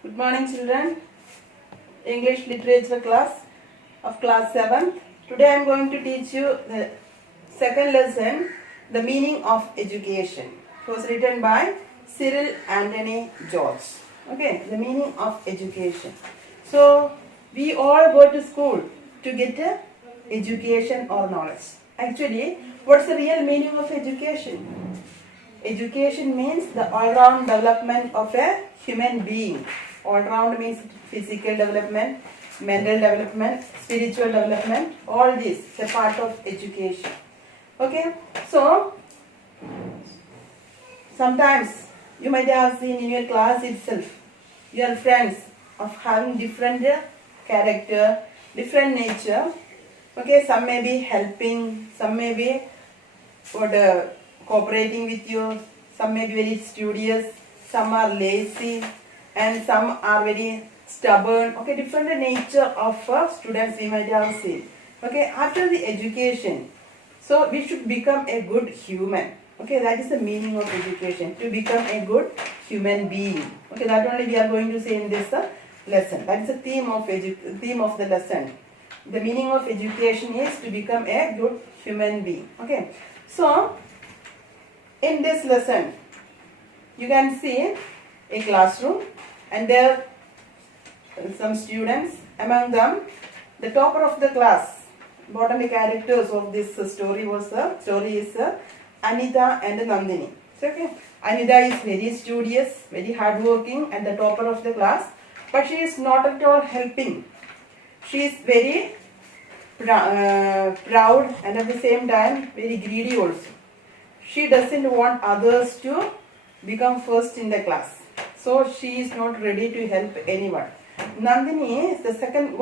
Good morning, children. English literature class of class 7th. Today I am going to teach you the second lesson, the meaning of education. It was written by Cyril Anthony George. Okay, the meaning of education. So we all go to school to get education or knowledge. Actually, what's the real meaning of education? Education means the all-round development of a human being. All-round means physical development, mental development, spiritual development. All this is a part of education. Okay, so sometimes you might have seen in your class itself your friends of having different character, different nature. Okay, some may be helping, some may be cooperating with you, some may be very studious, some are lazy, and some are very stubborn. Okay, different nature of students we might have seen. Okay, after the education, so we should become a good human. Okay, that is the meaning of education, to become a good human being. Okay, that only we are going to say in this lesson. That is the theme of the lesson. The meaning of education is to become a good human being. Okay, so in this lesson, you can see a classroom and there are some students. Among them, the topper of the class. Bottom characters of this story is Anita and Nandini. So, okay, Anita is very studious, very hardworking, and the topper of the class. But she is not at all helping. She is very proud and at the same time very greedy also. She doesn't want others to become first in the class. So she is not ready to help anyone. Nandini is the second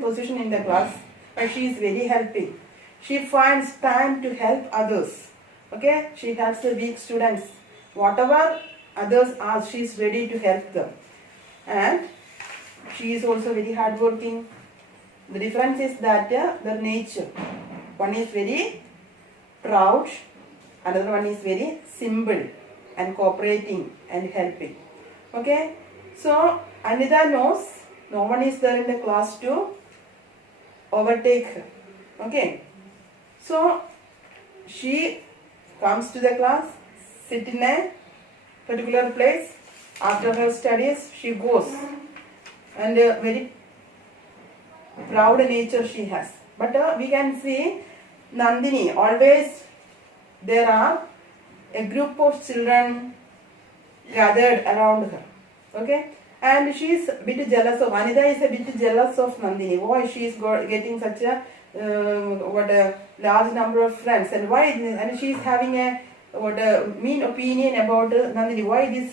position in the class, but she is very helping. She finds time to help others. Okay, she helps the weak students. Whatever others ask, she is ready to help them. And she is also very hardworking. The difference is that their nature. One is very proud, another one is very simple and cooperating and helping. Okay, so Anita knows no one is there in the class to overtake her. Okay, so she comes to the class, sit in a particular place. After her studies, she goes, and very proud nature she has. But we can see Nandini, always there are a group of children gathered around her. Okay, and she is a bit jealous of Anita. Is a bit jealous of Nandini. Why she is getting such a large number of friends, and why? And she is having a mean opinion about Nandini. Why this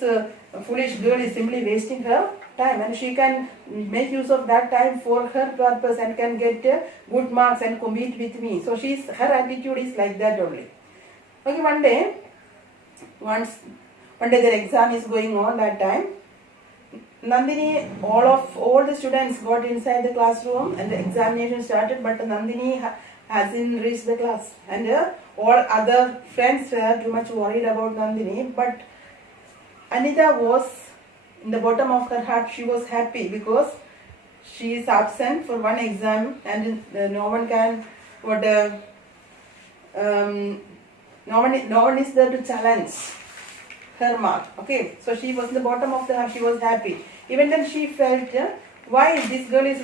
foolish girl is simply wasting her time, and she can make use of that time for her purpose and can get good marks and compete with me. So her attitude is like that only. Okay, one day their exam is going on that time. Nandini, all the students got inside the classroom and the examination started, but Nandini hasn't reached the class, and all other friends were too much worried about Nandini. But Anita was, in the bottom of her heart, she was happy because she is absent for one exam and no one can no one is there to challenge her mark. Okay, so she was in the bottom of the heart, she was happy. Even then she felt why this girl is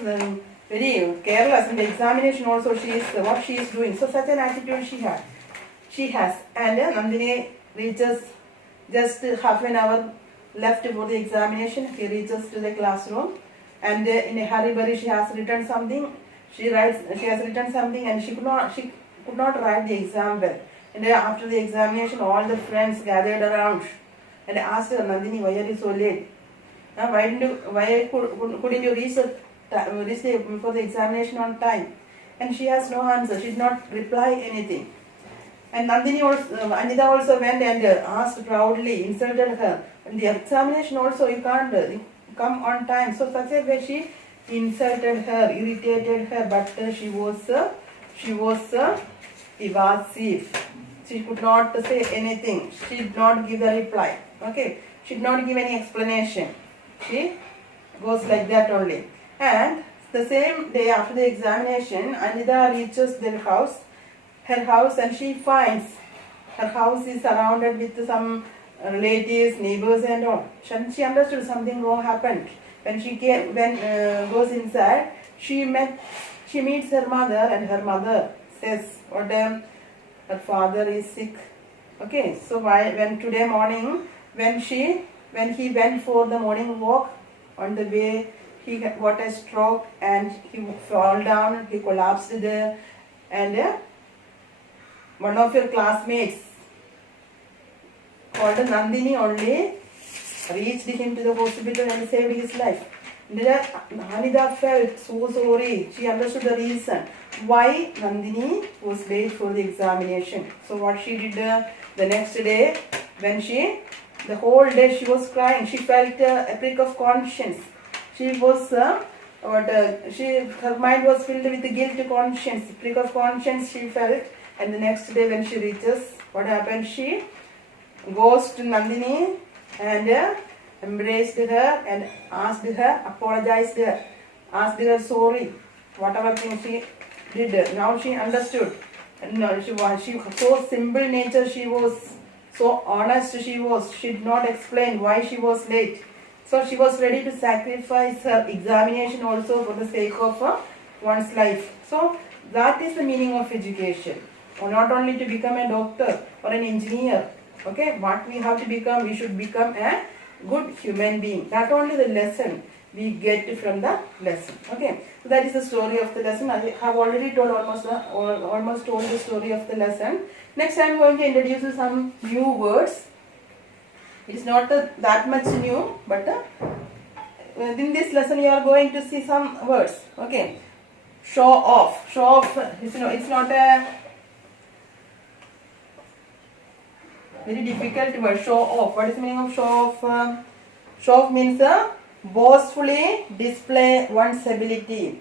very careless in the examination also, what she is doing. So such an attitude she has. And Nandini reaches just half an hour left for the examination. She reaches to the classroom and in a hurry she has written something. She has written something and she could not write the exam well. And after the examination, all the friends gathered around and asked her, Nandini, why are you so late? Why couldn't you reach before the examination on time? And she has no answer. She did not reply anything. And Anita also went and asked proudly, insulted her. In the examination also, you can't come on time. So such a way she insulted her, irritated her, but she was evasive. She could not say anything. She did not give a reply. Okay, she did not give any explanation. She Goes like that only. And the same day after the examination, Anida reaches their house, her house, and she finds her house is surrounded with some relatives, neighbors, and all. She understood something wrong happened. When she came, when goes inside, she meets her mother, and her mother says, "What her father is sick." Okay, so when today morning, when he went for the morning walk, on the way he got a stroke and he fell down, he collapsed there, and one of your classmates called Nandini only reached him to the hospital and saved his life. Anida felt so sorry. She understood the reason why Nandini was late for the examination. So what she did the next day, when the whole day she was crying. She felt a prick of conscience. She was her mind was filled with the guilty conscience, prick of conscience she felt. And the next day when she reaches, what happened? She goes to Nandini and embraced her and asked her, apologized her, asked her sorry, whatever thing she did. Now she understood. No, she so simple nature she was, so honest she was. She did not explain why she was late. So she was ready to sacrifice her examination also for the sake of one's life. So that is the meaning of education. Or not only to become a doctor or an engineer. Okay, what we have to become, we should become a good human being. That only the lesson we get from the lesson. Okay, so that is the story of the lesson. I have already told almost told the story of the lesson. Next I am going to introduce you some new words. It is not that much new, but in this lesson you are going to see some words. Okay, show off. Show off. It's not a very difficult word. Show off. What is the meaning of show off? Show off means boastfully display one's ability.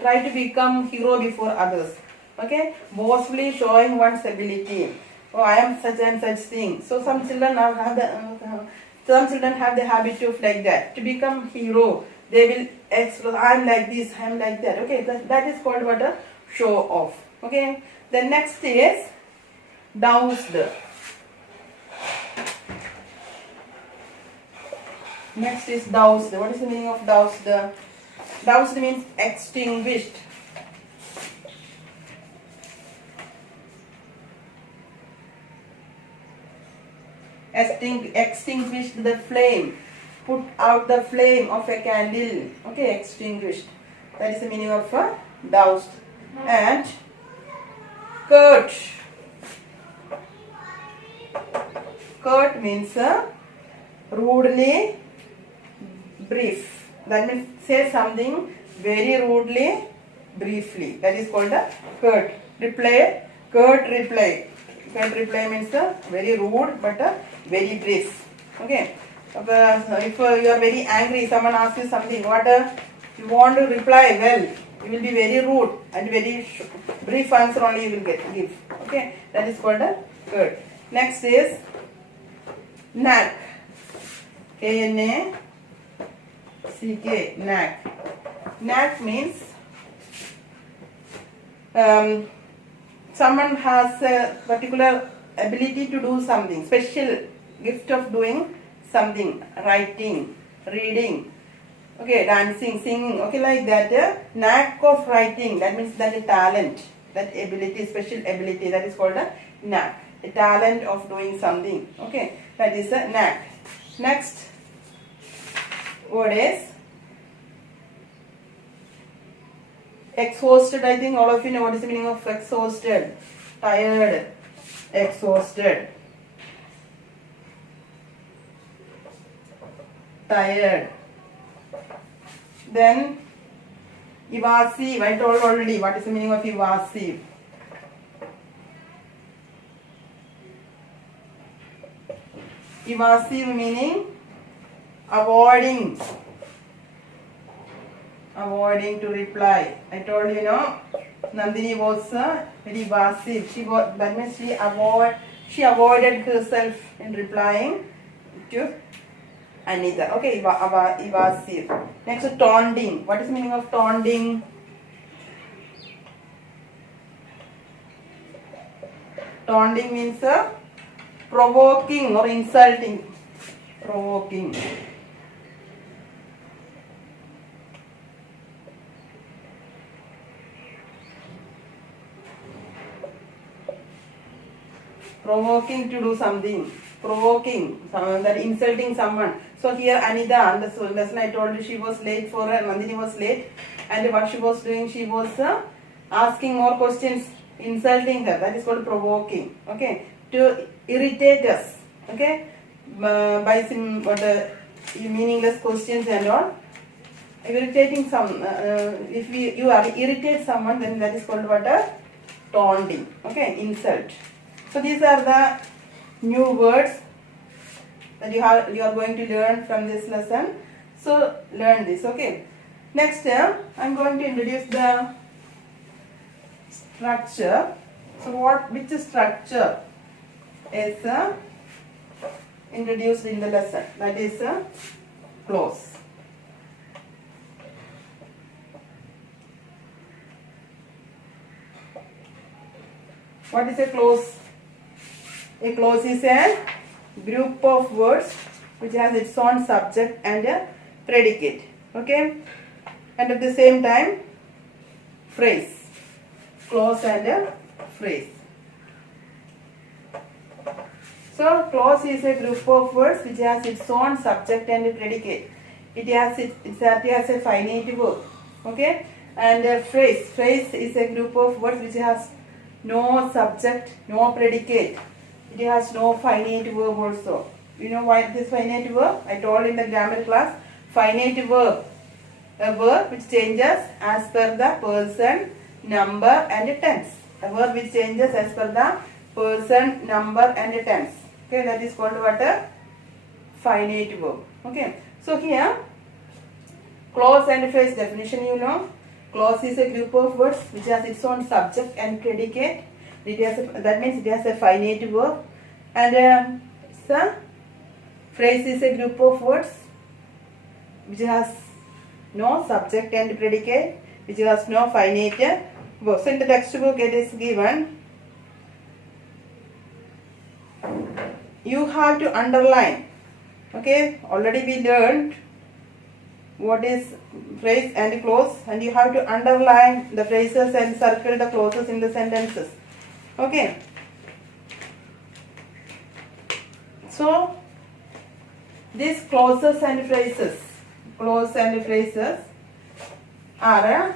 Try to become hero before others. Okay, boastfully showing one's ability. Oh, I am such and such thing. So some children have the habit of like that. To become hero, they will express, I am like this, I am like that. Okay, that is called what a show off. Okay, the next is doused. Next is doused. What is the meaning of doused? Doused means extinguished. Extinguished the flame. Put out the flame of a candle. Okay, extinguished. That is the meaning of doused. And curt. Curt means rudely brief. That means say something very rudely, briefly. That is called a curt. Reply. Curt reply. Curt reply means very rude but very brief. Okay. If you are very angry, someone asks you something, what you want to reply well, you will be very rude and very brief answer only you will give. Okay. That is called a curt. Next is knack. Knack. Knack. Knack means someone has a particular ability to do something, special gift of doing something, writing, reading, okay, dancing, singing, okay, like that. Knack of writing, that means that a talent, that ability, special ability, that is called a knack. A talent of doing something, okay, that is a knack. Next word is exhausted. I think all of you know what is the meaning of exhausted. Tired, exhausted, tired. Then evasive. I told already what is the meaning of evasive. Evasive meaning avoiding to reply. I told you, Nandini was very evasive. That means she avoided herself in replying to Anida. Okay, evasive. Next, taunting. What is the meaning of taunting? Taunting means provoking or insulting. Provoking. Provoking to do something. Provoking, that insulting someone. So here Anida, and the lesson I told you, she was late for her, Nandini was late, and what she was doing, she was asking more questions, insulting her. That is called provoking. Okay, to irritate us. Okay, by some meaningless questions and all. Irritating some. If you are irritate someone, then that is called what a taunting. Okay, insult. So these are the new words that you are going to learn from this lesson. So learn this. Okay. Next, I'm going to introduce the structure. So which structure is introduced in the lesson? That is clause. What is a clause? A clause is a group of words which has its own subject and a predicate. Okay, and at the same time phrase. Clause and a phrase. So clause is a group of words which has its own subject and a predicate. It has a finite verb. Okay, and a phrase. Phrase is a group of words which has no subject, no predicate. It has no finite verb also. You know why this finite verb? I told in the grammar class. Finite verb, a verb which changes as per the person, number and tense. A verb which changes as per the person, number and tense. Okay, that is called what? A finite verb. Okay, so here clause and phrase definition you know. Clause is a group of words which has its own subject and predicate. That means it has a finite verb. And so phrase is a group of words which has no subject and predicate, which has no finite verb. So in the textbook it is given. You have to underline. Okay, already we learned what is phrase and clause, and you have to underline the phrases and circle the clauses in the sentences. Okay. So these clauses and phrases are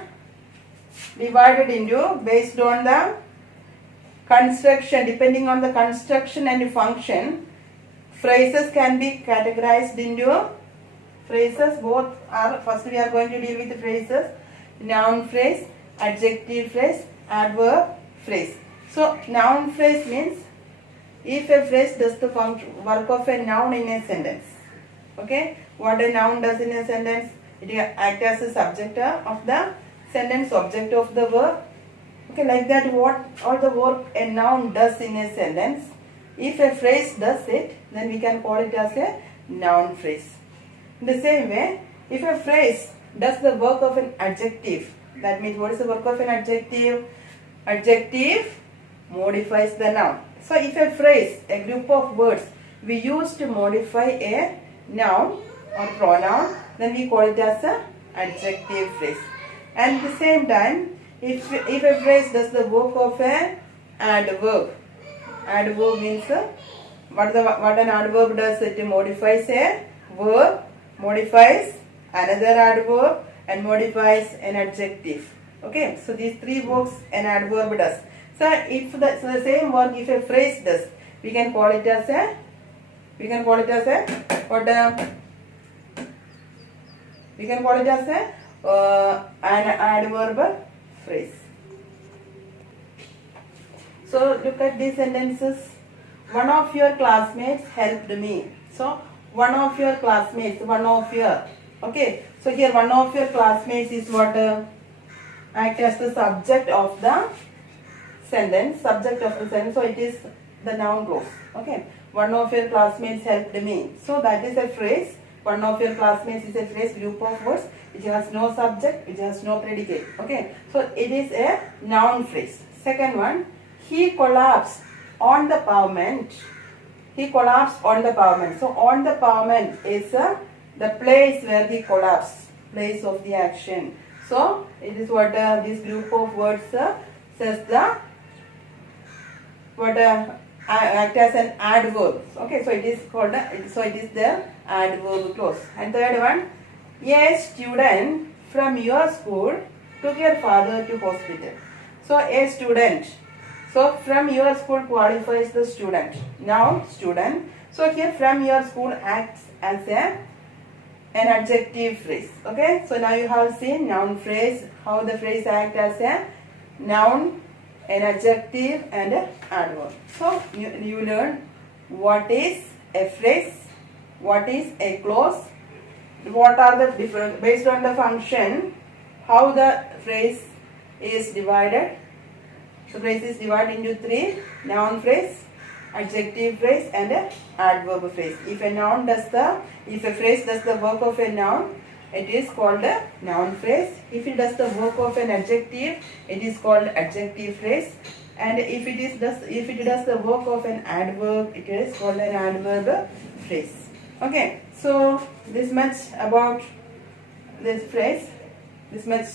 divided into based on the construction. Depending on the construction and function, phrases can be categorized into phrases. Both are, first we are going to deal with the phrases: noun phrase, adjective phrase, adverb phrase. So noun phrase means if a phrase does the work of a noun in a sentence. Okay, what a noun does in a sentence? It acts as a subject of the sentence, object of the verb. Okay, like that, what all the work a noun does in a sentence, if a phrase does it, then we can call it as a noun phrase. In the same way, if a phrase does the work of an adjective, that means what is the work of an adjective? Adjective modifies the noun. So if a phrase, a group of words we use to modify a noun or pronoun, then we call it as a adjective phrase. And at the same time, if a phrase does the work of an adverb, adverb means what an adverb does? It modifies a verb, modifies another adverb, and modifies an adjective. Okay, so these three works an adverb does. So if the same work if a phrase does, we can call it as a an adverb phrase. So look at these sentences. One of your classmates helped me. So one of your classmates, okay. So here one of your classmates is what act as the subject of the sentence. So it is the noun clause. Okay. One of your classmates helped me. So that is a phrase. One of your classmates is a phrase, group of words which has no subject, which has no predicate. Okay, so it is a noun phrase. Second one, he collapsed on the pavement. He collapsed on the pavement. So on the pavement is the place where he collapsed, place of the action. So it is what this group of words says the what act as an adverb. Okay, so it is called so it is the adverb clause. And third one, a student from your school took your father to hospital. So a student. So from your school qualifies the student. Now student. So here from your school acts as an adjective phrase. Okay, so now you have seen noun phrase, how the phrase acts as a noun, an adjective and an adverb. So you learn what is a phrase, what is a clause, what are the different, based on the function, how the phrase is divided. So phrase is divided into three: noun phrase, adjective phrase and an adverb phrase. If a phrase does the work of a noun, it is called a noun phrase. If it does the work of an adjective, it is called adjective phrase. And if it does the work of an adverb, it is called an adverb phrase. Okay, so this much about this phrase, this much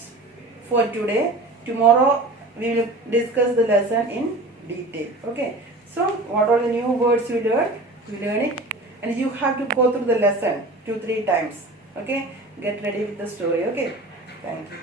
for today. Tomorrow we will discuss the lesson in detail. Okay, so what are the new words you learn it, and you have to go through the lesson 2-3 times. Okay, get ready with the story. Okay, thank you.